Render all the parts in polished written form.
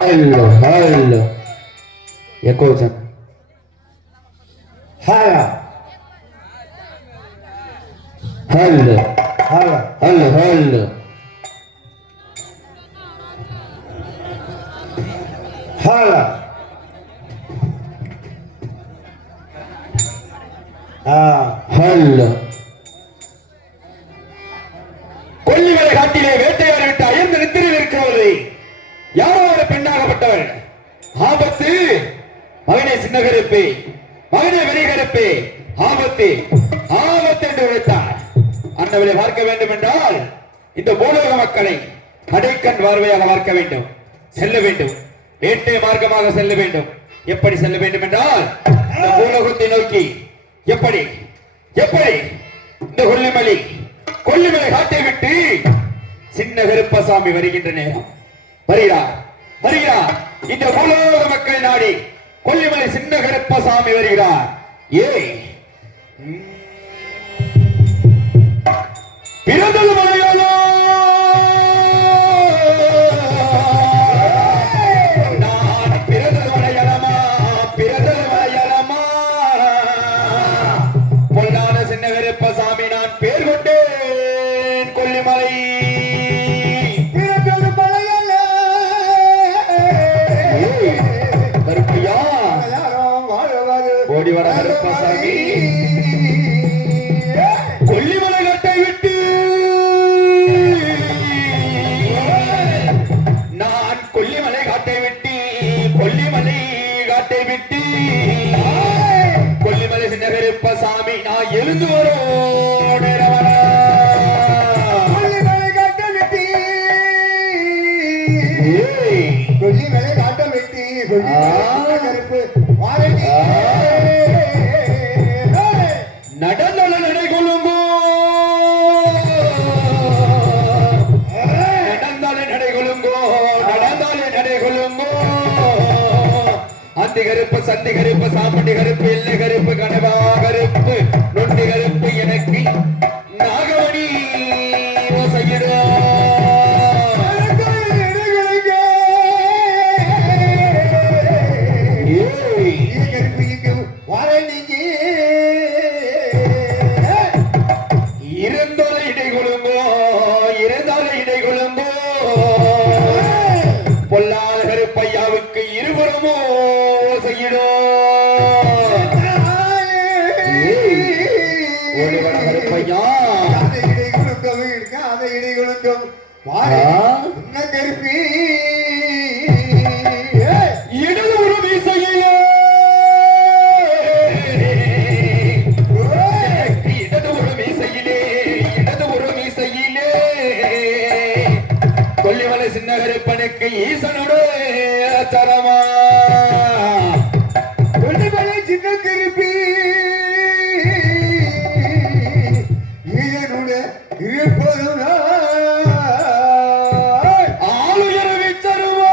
Hello, hello. Echo check. Hello. Hello. Hello. Hello, hello. Hello. Hello. Kollimalai காட்டிலே வேட்டையாடி விட்டு அயர்ந்து நித்திரில் இருக்கிறவரை யாரோ ஒரு பெண்ணாகப்பட்டவள் ஆபத்து மகனே சின்னகருப்பே மகனே வெளிகருப்பே ஆபத்து ஆபத்து என்று உழைத்தார். அன்னவளை பார்க்க வேண்டும் என்றால் இந்த பூலோக மக்களை கடைக்கண் பார்வையாக பார்க்க வேண்டும், செல்ல வேண்டும், வேட்டை மார்க்கமாக செல்ல வேண்டும். எப்படி செல்ல வேண்டும் என்றால் இந்த பூலோகத்தை நோக்கி எப்படி எப்படி இந்த கொல்லிமலை காட்டை விட்டு சின்ன கருப்பசாமி வருகின்ற நேரம் வருகிறார் வருகிறார். இந்த பூலோக மக்களை நாடி கொல்லிமலை சின்ன கருப்பசாமி வருகிறார். பிறந்தது மலையாளோ நான் பிறந்தது மலையாளமா பிறந்தது மலையாளமா பொல்லாத சின்ன கருப்பசாமி நான் பேர் கொண்டேன் கொல்லிமலை ஓடிவர கருப்பசாமி கொல்லிமலை காட்டை விட்டு நான் கொல்லிமலை காட்டை விட்டு கொல்லிமலை சின்ன கருப்பசாமி நான் எழுந்து வரோம் கொல்லிமலை காட்டை விட்டு கருப்பு நடந்தல நடை கொள்ளுங்கோ நடந்தாலே நடை கொள்ளுங்கோ அந்தி கருப்பு சந்தி கருப்பு சாப்பட்டி கருப்பு எல்லை கருப்பு கனவா கருப்பு நொண்டி கருப்பு எனக்கு நாகமணி செய்கிறோம். பொல்லாத கருப்பையாவுக்கு இருபுறமோ செய்யணும். கருப்பையா அதை இடை கொடுக்கும் கருப்பி இடது ஒரு மீசையிலே கொல்லிமலை சின்ன கருப்பனுக்கு ஈசனோட தரமா கொல்லிமலை சின்ன கருப்பி ஈசனோட இருப்பதும் ஆளுயரவி தருவா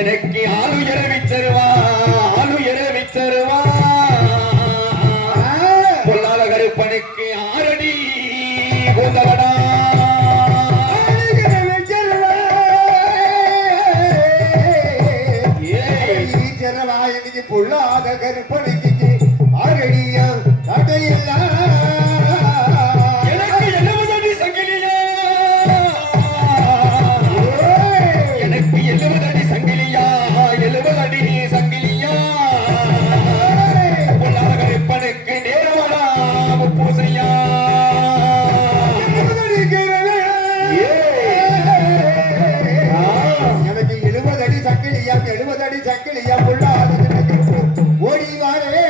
எனக்கு ஆளுயரவி தருவா ஆளுயரவி தருவா கருப்பனுக்கு ஆரடி கோதவடா எனக்கு பொல்லாத கருப்பனுக்கு ஆரடியா கடையெல்லாம் எனக்கு 70 அடி சங்கிலியா எனக்கு 70 அடி சங்கிலியா 70 அடி சங்கிலியா பொல்லாத கருப்பனுக்கு நேரவடா பூசையா எனக்கு 70 அடி சக்கிலியா 70 அடி சக்கிலியா பொல்லாத ஓடி வாரே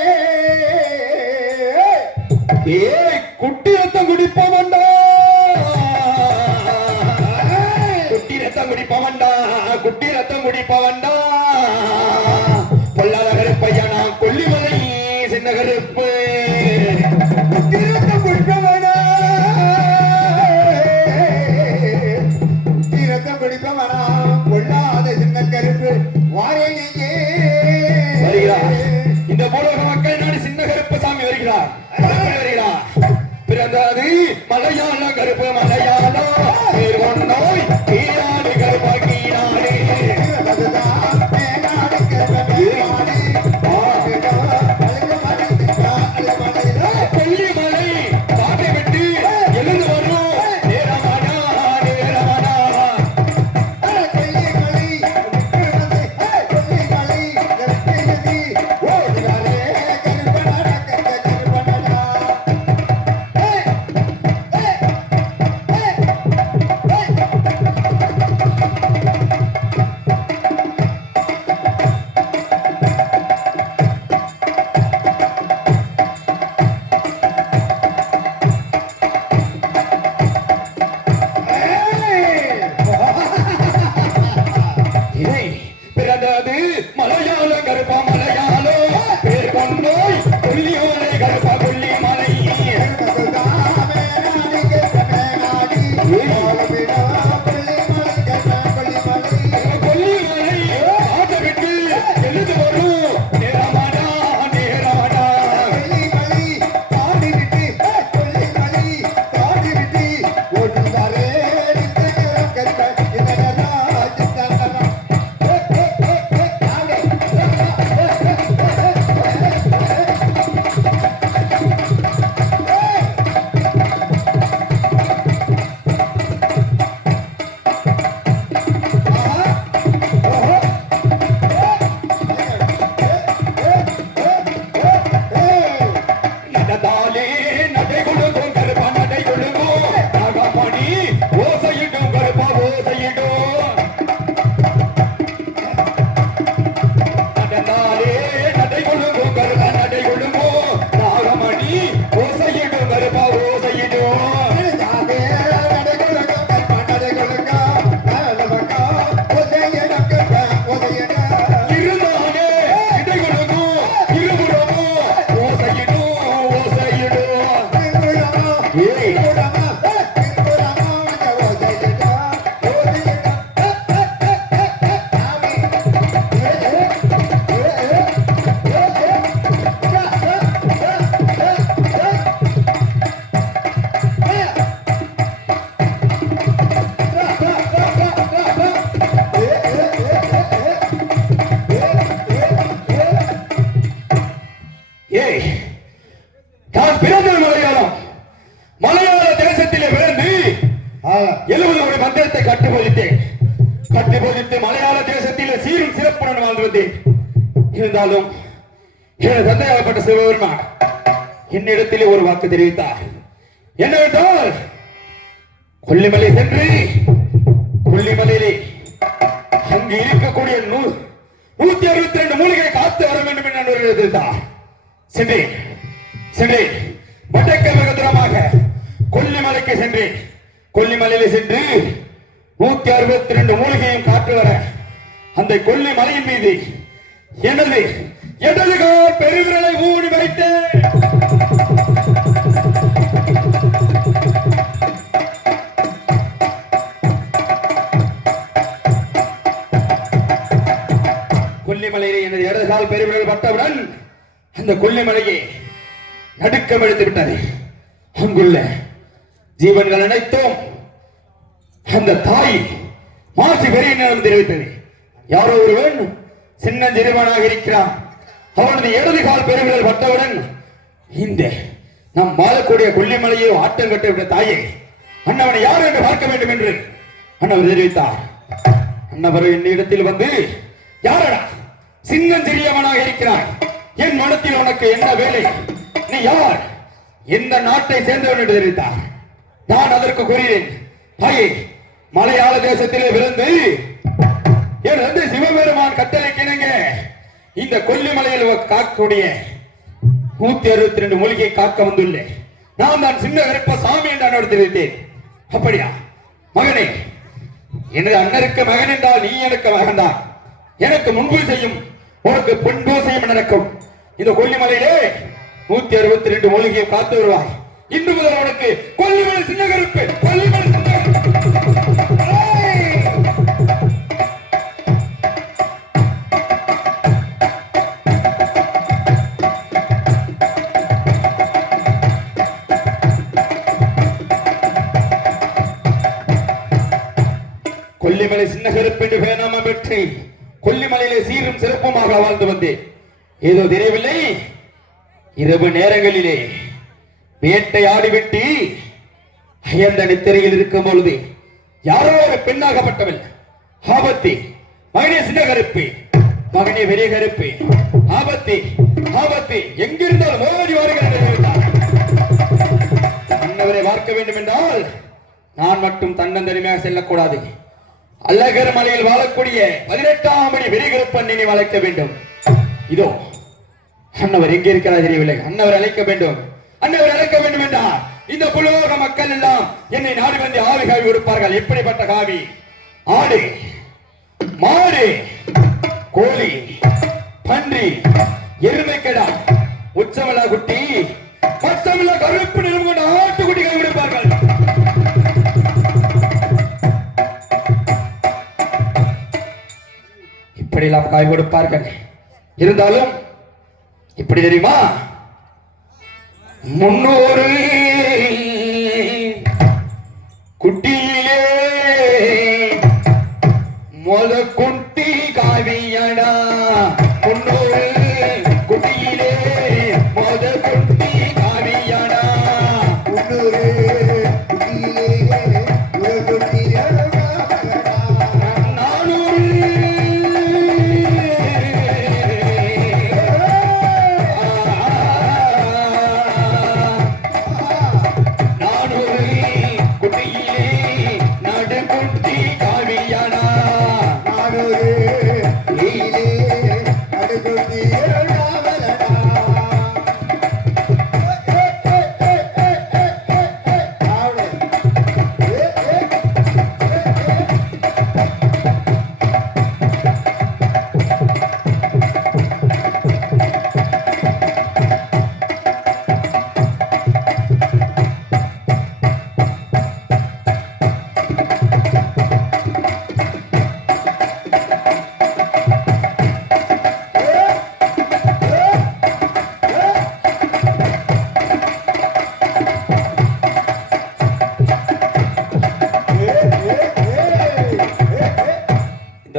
கருப்பு மலையாளோ நோய் கீழாடு கருப்பாக்கினாரே கொல்லிமலை பாட்டை விட்டு எழுந்து வரும் நேரமானா நேரமானா மலையாள கருப்பா மலையாளோ பேர் கொண்டோய் கொல்லிமலை கருப்பா கொல்லிமலை கொல்லிமலை ஆட்ட விட்டு எழுது வரும் நேரமாடா நேரமாடா நான் பிறந்தது மலையாளம். மலையாள தேசத்திலே பிறந்து 70 கோடி மந்திரத்தை கட்டுபோதித்து மலையாள தேசத்திலே சீரும் சிறப்புடன் வாழ்ந்து வந்தேன். இருந்தாலும் எனது தந்தையாகப்பட்ட சிவபெருமா என்னிடத்திலே ஒரு வாக்கு தெரிவித்தார். என்னவென்றால் கொல்லிமலை சென்று கொல்லிமலையிலே அங்கு இருக்கக்கூடிய 162 மூலிகை காத்து வர வேண்டும் என்று தெரிவித்தார். சென்றேன் வடக்கு தூரமாக கொல்லிமலைக்கு சென்றேன். கொல்லிமலையில் சென்று 162 மூலிகையும் காற்று வர அந்த கொல்லிமலையின் மீது எனது கால் பெருவிரலை ஊடி வைத்தேன். கொல்லிமலையிலே எனது இடது கால் பெருவிரல் பட்டவுடன் அந்த கொல்லிமலையை நடுக்கம் எடுத்து விட்டது. அங்குள்ள ஜீவன்கள் அனைத்தும் அந்த தாய் மாசி பெரிய நேரம் தெரிவித்தது. யாரோ ஒருவன் சின்ன சிறுவனாக இருக்கிறான். அவனது இடது கால் பெருவிரல் பட்டவுடன் இந்த நாம் வாழக்கூடிய கொல்லிமலையை ஆட்டம் கட்டிவிட்ட தாயை அண்ணவனை யார் என்று பார்க்க வேண்டும் என்று அண்ணவர் தெரிவித்தார். அண்ணவர் என்னிடத்தில் வந்து, யாரடா சின்ன சிறியவனாக இருக்கிறாய், என் மனத்தில் உனக்கு என்ன வேலை, நீ யார், எந்த நாட்டை சேர்ந்தவன் என்று தெரிவித்தார். நான் அதற்கு கூறினேன், தாயே மலையாள தேசத்திலே பிறந்து என் தந்தை சிவபெருமான் கட்டளை கிணங்க இந்த கொல்லிமலையில் காக்கக்கூடிய 162 மூலிகை காக்க வந்துள்ளேன். நான் தான் சின்ன கருப்ப சாமி என்று தெரிவித்தேன். அப்படியா மகனே, எனது அண்ணருக்கு மகன் என்றால் நீ எனக்கு மகன் தான். எனக்கு முன்பு செய்யும் உனக்கு பின்பு செய்யும் நடக்கும். இந்த கொல்லிமலையிலே 162 மூலிகையை காத்து வருவாய். இன்று முதல் உனக்கு கொல்லிமலை சின்ன கருப்பு, கொல்லிமலை சின்ன கொல்லிமலை சின்னகருப்பு என்று பேனாம பெற்று கொல்லிமலையிலே சீரும் சிறப்புமாக வாழ்ந்து வந்தேன். ஏதோ தெரியவில்லை, இரவு நேரங்களிலே வேட்டை ஆடிவிட்டு அயர்ந்த நித்திரையில் இருக்கும் பொழுது யாரோ ஒரு பெண்ணாகப்பட்டவள் ஆபத்தி மகனே சின்னகருப்பு, மகனே பெரிய கருப்பு, ஆபத்தி ஆபத்தி எங்கிருந்தால் ஓடி வருகிறார். அன்னவரை பார்க்க வேண்டும் என்றால் நான் மட்டும் தன்னந்தனிமையாக செல்லக்கூடாது. அல்லகர் மலையில் வாழக்கூடிய 18ஆம் படி வெறிகருப்பன் நினை வளைக்க வேண்டும். இதோ அன்னவர் எங்கே இருக்கிறார் தெரியவில்லை. அன்னவர் அழைக்க வேண்டும், அன்னவர் அழைக்க வேண்டும் என்றால் இந்த புலோக மக்கள் எல்லாம் என்னை நாடி வந்து ஆவி காவி கொடுப்பார்கள். எப்படிப்பட்ட காவி? ஆடு, மாடு, கோழி, பன்றி, எருமைக்கடா, உச்சமலா குட்டி, பச்சமலா கருப்பு நிறம் கொண்ட ஆட்டுக்குட்டிகள் கொடுப்பார்கள். இப்படியெல்லாம் காய் கொடுப்பார்கள். இருந்தாலும் இப்படி தெரியுமா, 300 குட்டியிலே மொத குட்டி காவியடா. 300 குட்டியிலே மொத குட்டி காவியடா. 300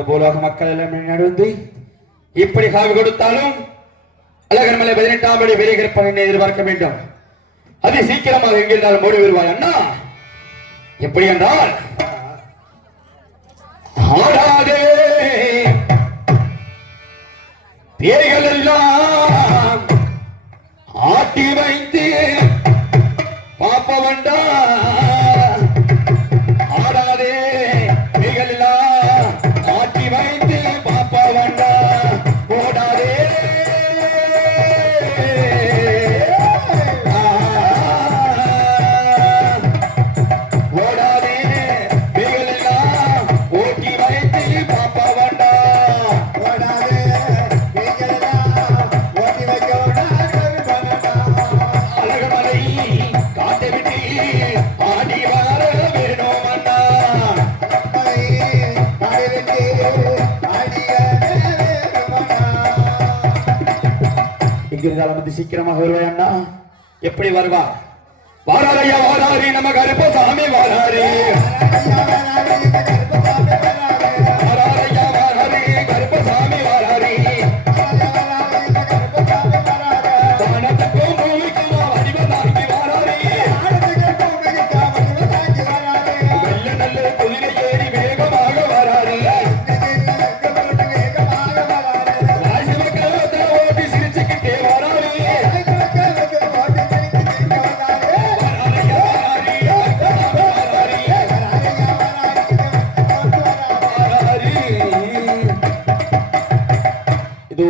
பூலோக மக்கள் எல்லாம் நடந்து இப்படி காவி கொடுத்தாலும் அழகர் மலை 18ஆம் படி வெறிகருப்பன் எதிர்பார்க்க வேண்டும். அது சீக்கிரமாக எங்கிருந்தாலும் ஓடி வருவாய் அண்ணா. எப்படி என்றால் ஆடாதே பேய்கள் எல்லாம் ஆட்டி வைத்து பாப்ப வந்தா. ஆடாதே பேய்கள் எல்லாம் ஆட்டி வைத்து பாப்பா வந்தா. ஓடாதே ஓடாதே பேய்கள் எல்லாம் ஓட்டி வைத்து பாப்பா வந்தா. ஓடாதே பேய்கள் எல்லாம் ஓட்டி வைக்க அழகுமலை காட்டை விட்டு ஆடி வர வேணும் அண்ணா. எங்கிருந்தாலும் சீக்கிரமாக வருவாய் அண்ணா. எப்படி வருவார்? வாராரையா வாராரி, நம்ம கருப்பசாமி வாராரி. வாராரையா வாராரி, கருப்பசாமி வாராரி. வானத்துக்கும் பூமிக்கும் வடிவதாகி வாராரி. வெள்ள நல்ல குதிரை ஏறி வேகமாக வாராரி. ஓட்டி சிரிச்சுக்கிட்டே வாராரி. இதோ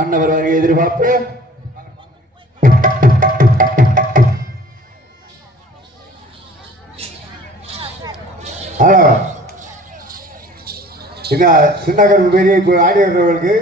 அன்னவர் வருகை எதிர்பார்ப்போம். என்ன சின்னகர் பெரிய ஆடி வர்றவர்களுக்கு